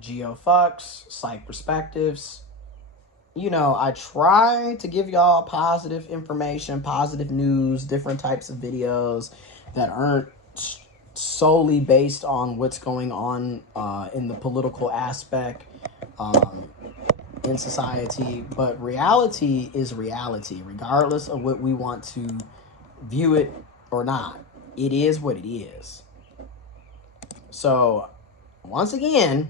geofucks, psych perspectives. You know, I try to give y'all positive information, positive news, different types of videos that aren't solely based on what's going on in the political aspect in society. But reality is reality, regardless of what we want to view it or not. It is what it is. So, once again,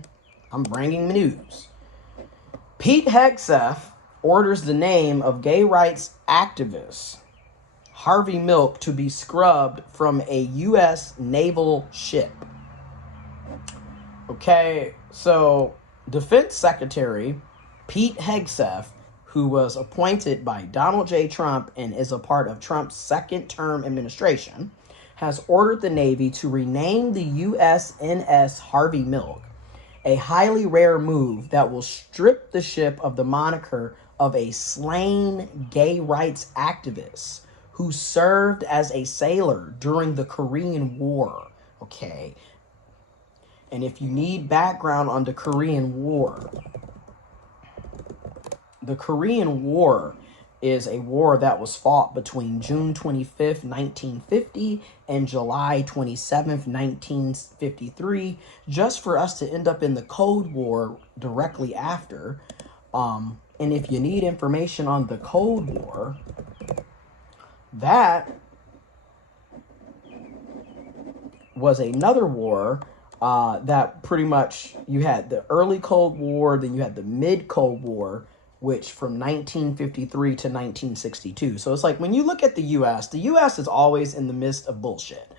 I'm bringing news. Pete Hegseth orders the name of gay rights activist Harvey Milk to be scrubbed from a U.S. naval ship. Okay, so Defense Secretary Pete Hegseth, who was appointed by Donald J. Trump and is a part of Trump's second-term administration, has ordered the Navy to rename the USNS Harvey Milk, a highly rare move that will strip the ship of the moniker of a slain gay rights activist who served as a sailor during the Korean War. Okay. And if you need background on the Korean War, the Korean War is a war that was fought between June 25th, 1950 and July 27th, 1953, just for us to end up in the Cold War directly after. And if you need information on the Cold War, that was another war that pretty much, you had the early Cold War, then you had the mid-Cold War, which from 1953 to 1962. So it's like, when you look at the U.S. is always in the midst of bullshit.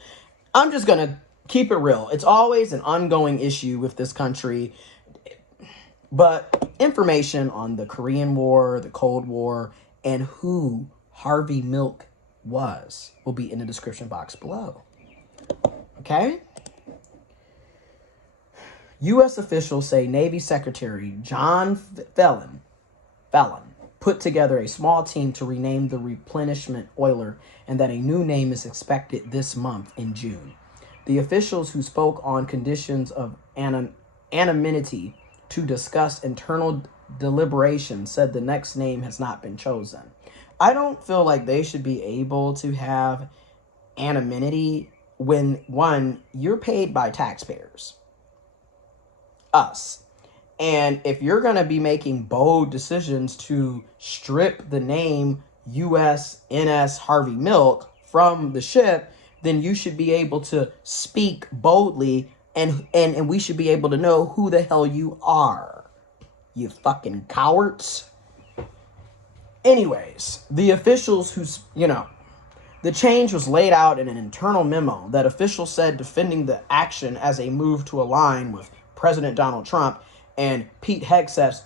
I'm just going to keep it real. It's always an ongoing issue with this country. But information on the Korean War, the Cold War, and who Harvey Milk was will be in the description box below. Okay? U.S. officials say Navy Secretary John Fallon put together a small team to rename the replenishment oiler, and that a new name is expected this month in June. The officials, who spoke on conditions of anonymity to discuss internal deliberations, said the next name has not been chosen. I don't feel like they should be able to have anonymity when, one, you're paid by taxpayers, us. And if you're going to be making bold decisions to strip the name USNS Harvey Milk from the ship, then you should be able to speak boldly, and we should be able to know who the hell you are, you fucking cowards. Anyways, the officials the change was laid out in an internal memo that officials said defending the action as a move to align with President Donald Trump and Pete Hegseth's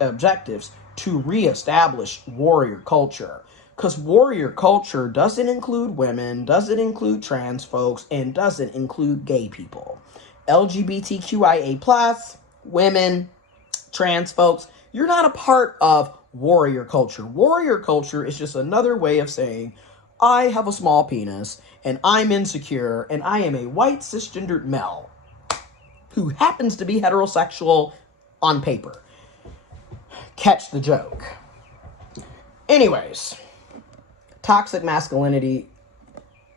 objectives to reestablish warrior culture. Because warrior culture doesn't include women, doesn't include trans folks, and doesn't include gay people. LGBTQIA+, women, trans folks, you're not a part of warrior culture. Warrior culture is just another way of saying, I have a small penis, and I'm insecure, and I am a white cisgendered male who happens to be heterosexual on paper. Catch the joke. Anyways, toxic masculinity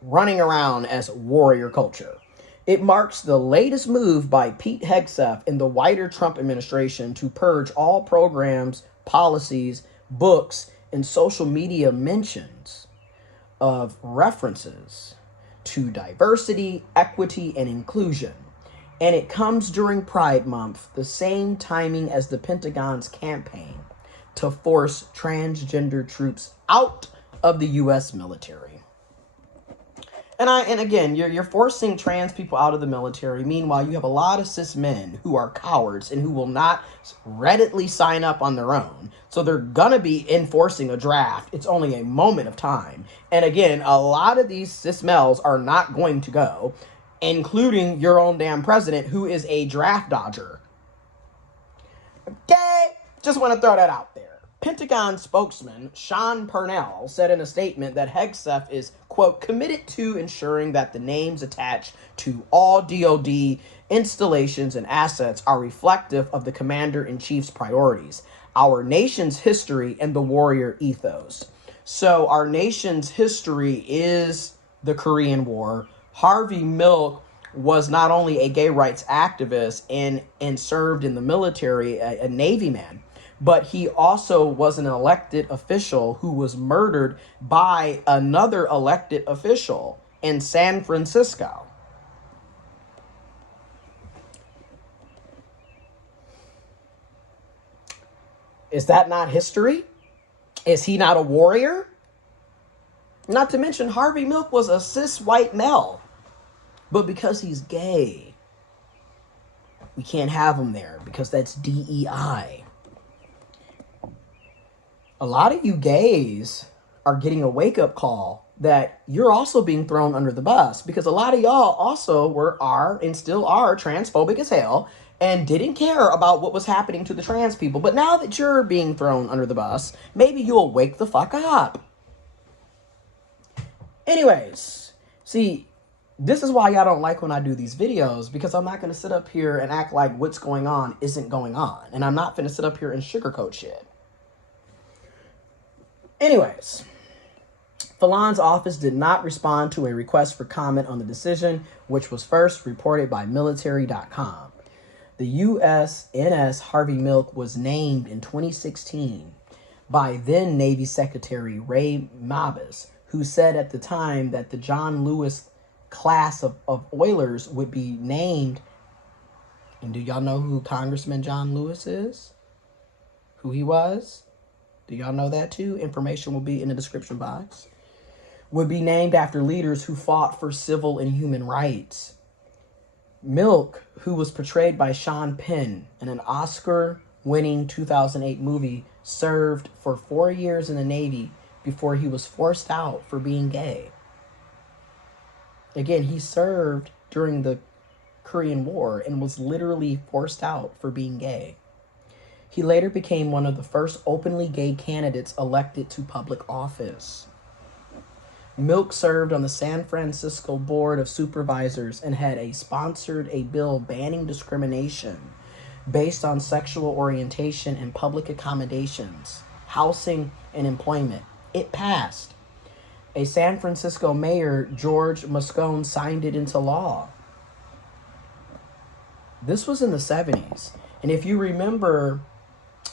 running around as warrior culture. It marks the latest move by Pete Hegseth in the wider Trump administration to purge all programs, policies, books, and social media mentions of references to diversity, equity, and inclusion. And it comes during Pride Month, the same timing as the Pentagon's campaign to force transgender troops out of the U.S. military. And again, you're forcing trans people out of the military. Meanwhile, you have a lot of cis men who are cowards and who will not readily sign up on their own. So they're going to be enforcing a draft. It's only a moment of time. And again, a lot of these cis males are not going to go, including your own damn president, who is a draft dodger. Okay? Just want to throw that out there. Pentagon spokesman Sean Purnell said in a statement that Hegseth is, quote, committed to ensuring that the names attached to all DoD installations, and assets are reflective of the commander-in-chief's priorities, our nation's history, and the warrior ethos. So our nation's history is the Korean War. Harvey Milk was not only a gay rights activist and served in the military, a Navy man, but he also was an elected official who was murdered by another elected official in San Francisco. Is that not history? Is he not a warrior? Not to mention, Harvey Milk was a cis white male. But because he's gay, we can't have him there because that's DEI. A lot of you gays are getting a wake-up call that you're also being thrown under the bus, because a lot of y'all also are and still are transphobic as hell and didn't care about what was happening to the trans people. But now that you're being thrown under the bus, maybe you'll wake the fuck up. Anyways, see, this is why y'all don't like when I do these videos, because I'm not going to sit up here and act like what's going on isn't going on. And I'm not going to sit up here and sugarcoat shit. Anyways, Fallon's office did not respond to a request for comment on the decision, which was first reported by military.com. The USNS Harvey Milk was named in 2016 by then Navy Secretary Ray Mabus, who said at the time that the John Lewis class of oilers would be named. And do y'all know who Congressman John Lewis is? Who he was? Do y'all know that too? Information will be in the description box. Would be named after leaders who fought for civil and human rights. Milk, who was portrayed by Sean Penn in an Oscar-winning 2008 movie, served for 4 years in the Navy before he was forced out for being gay. Again, he served during the Korean War and was literally forced out for being gay. He later became one of the first openly gay candidates elected to public office. Milk served on the San Francisco Board of Supervisors and had sponsored a bill banning discrimination based on sexual orientation in public accommodations, housing, and employment. It passed. A San Francisco mayor, George Moscone, signed it into law. This was in the 70s. And if you remember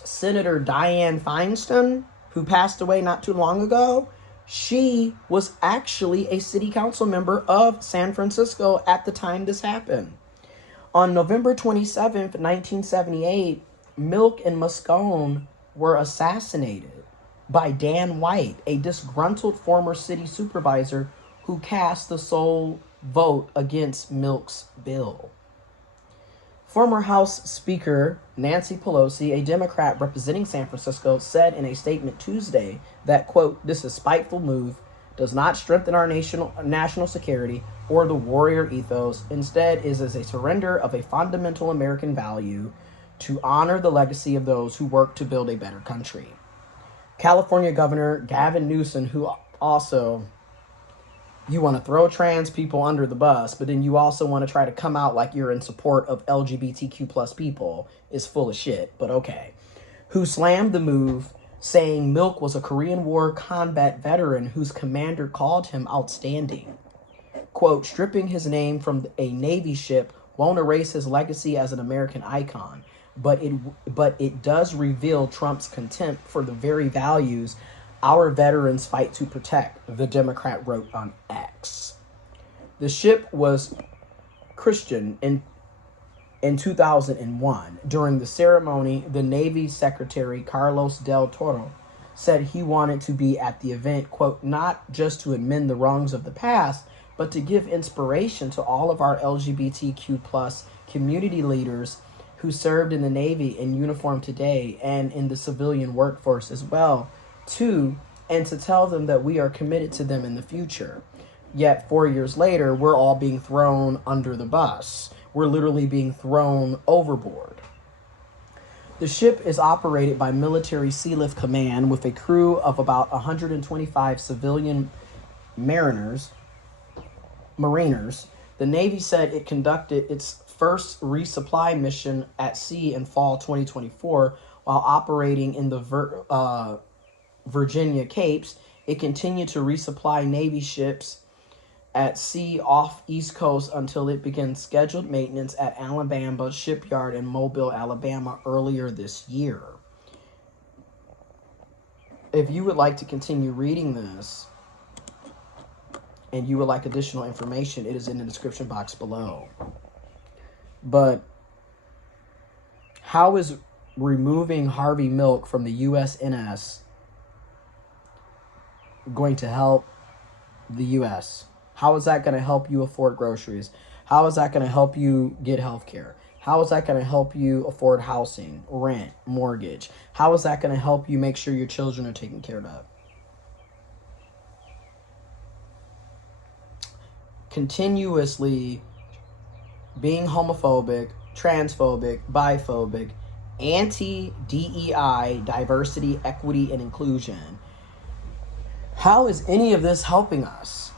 Senator Dianne Feinstein, who passed away not too long ago, she was actually a city council member of San Francisco at the time this happened. On November 27th, 1978, Milk and Moscone were assassinated by Dan White, a disgruntled former city supervisor who cast the sole vote against Milk's bill. Former House Speaker Nancy Pelosi, a Democrat representing San Francisco, said in a statement Tuesday that, quote, "This is spiteful move does not strengthen our national security or the warrior ethos. Instead, is as a surrender of a fundamental American value to honor the legacy of those who work to build a better country." California Governor Gavin Newsom, who also, you want to throw trans people under the bus, but then you also want to try to come out like you're in support of LGBTQ plus people, is full of shit, but okay. Who slammed the move, saying Milk was a Korean War combat veteran whose commander called him outstanding. Quote, "Stripping his name from a Navy ship won't erase his legacy as an American icon, but it does reveal Trump's contempt for the very values our veterans fight to protect," the Democrat wrote on X. The ship was Christian in 2001. During the ceremony, the Navy Secretary Carlos Del Toro said he wanted to be at the event, quote, "not just to amend the wrongs of the past, but to give inspiration to all of our LGBTQ plus community leaders who served in the Navy in uniform today and in the civilian workforce as well, too, and to tell them that we are committed to them in the future." Yet 4 years later, we're all being thrown under the bus. We're literally being thrown overboard. The ship is operated by Military Sealift Command with a crew of about 125 civilian mariners. The Navy said it conducted its first resupply mission at sea in fall 2024 while operating in the Virginia Capes. It continued to resupply Navy ships at sea off East Coast until it began scheduled maintenance at Alabama Shipyard in Mobile, Alabama earlier this year. If you would like to continue reading this and you would like additional information, it is in the description box below. But how is removing Harvey Milk from the USNS going to help the U.S.? How is that going to help you afford groceries? How is that going to help you get health care? How is that going to help you afford housing, rent, mortgage? How is that going to help you make sure your children are taken care of? Continuously being homophobic, transphobic, biphobic, anti-DEI, diversity, equity, and inclusion. How is any of this helping us?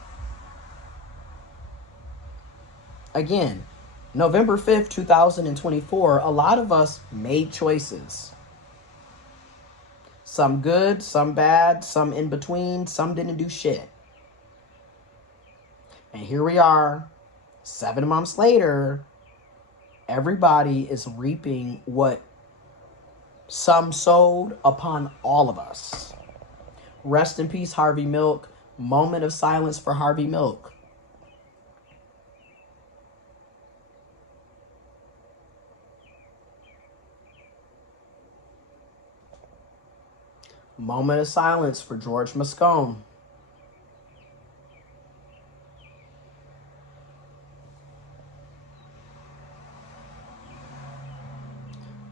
Again, November 5th, 2024, a lot of us made choices. Some good, some bad, some in between, some didn't do shit. And here we are, 7 months later, everybody is reaping what some sowed upon all of us. Rest in peace, Harvey Milk. Moment of silence for Harvey Milk. Moment of silence for George Moscone.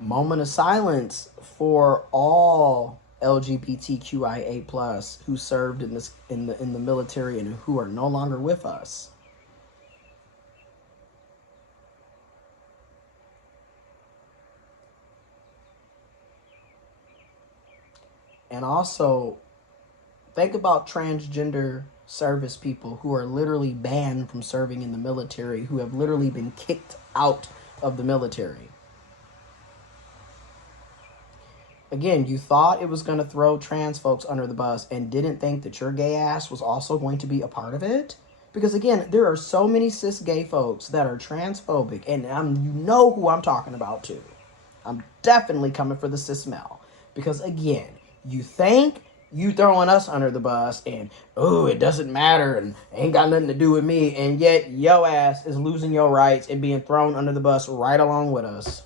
Moment of silence for all LGBTQIA+ who served in the military and who are no longer with us. And also, think about transgender service people who are literally banned from serving in the military, who have literally been kicked out of the military. Again, you thought it was going to throw trans folks under the bus and didn't think that your gay ass was also going to be a part of it? Because again, there are so many cis gay folks that are transphobic, and you know who I'm talking about too. I'm definitely coming for the cis male. Because again, you think you throwing us under the bus and, oh, it doesn't matter and ain't got nothing to do with me, and yet yo ass is losing your rights and being thrown under the bus right along with us.